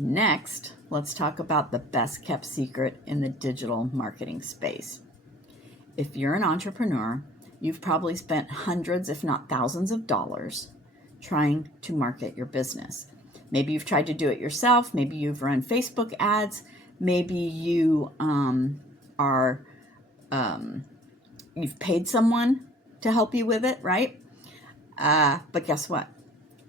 Next, let's talk about the best kept secret in the digital marketing space. If you're an entrepreneur, you've probably spent hundreds, if not thousands of dollars trying to market your business. Maybe you've tried to do it yourself. Maybe you've run Facebook ads. Maybe you you've paid someone to help you with it, right? But guess what?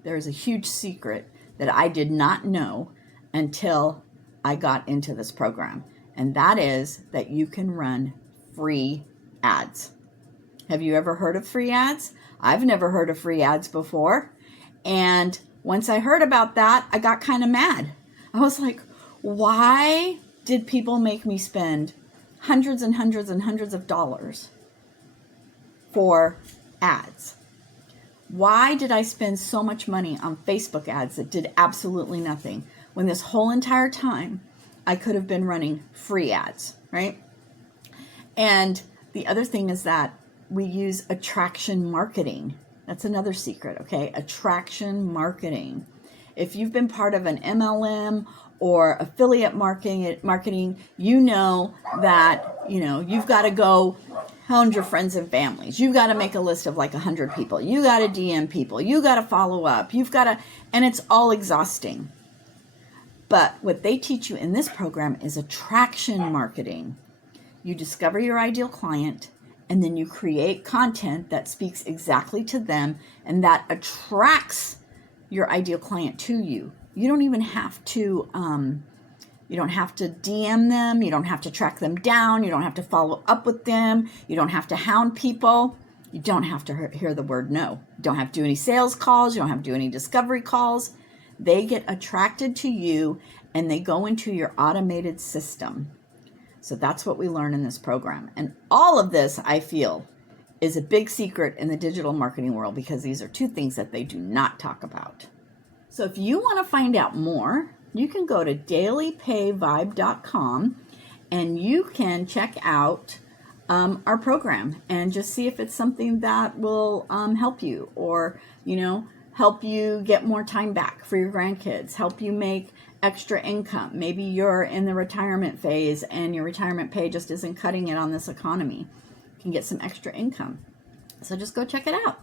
There's a huge secret that I did not know until I got into this program. And that is that you can run free ads. Have you ever heard of free ads? I've never heard of free ads before. And once I heard about that, I got kind of mad. I was like, why did people make me spend hundreds and hundreds and hundreds of dollars for ads? Why did I spend so much money on Facebook ads that did absolutely nothing when this whole entire time I could have been running free ads, right? And the other thing is that we use attraction marketing. That's another secret, okay? Attraction marketing. If you've been part of an MLM or affiliate marketing, you know that, you've got to go hound your friends and families. You've got to make a list of like 100 people. You got to DM people. You got to follow up. And it's all exhausting. But what they teach you in this program is attraction marketing. You discover your ideal client, and then you create content that speaks exactly to them and that attracts your ideal client to you. You don't even have to DM them. You don't have to track them down. You don't have to follow up with them. You don't have to hound people. You don't have to hear the word no. You don't have to do any sales calls. You don't have to do any discovery calls. They get attracted to you and they go into your automated system. So that's what we learn in this program. And all of this, I feel, is a big secret in the digital marketing world because these are two things that they do not talk about. So if you want to find out more, you can go to dailypayvibe.com and you can check out our program and just see if it's something that will help you or, help you get more time back for your grandkids, help you make extra income. Maybe you're in the retirement phase and your retirement pay just isn't cutting it on this economy. You can get some extra income. So just go check it out.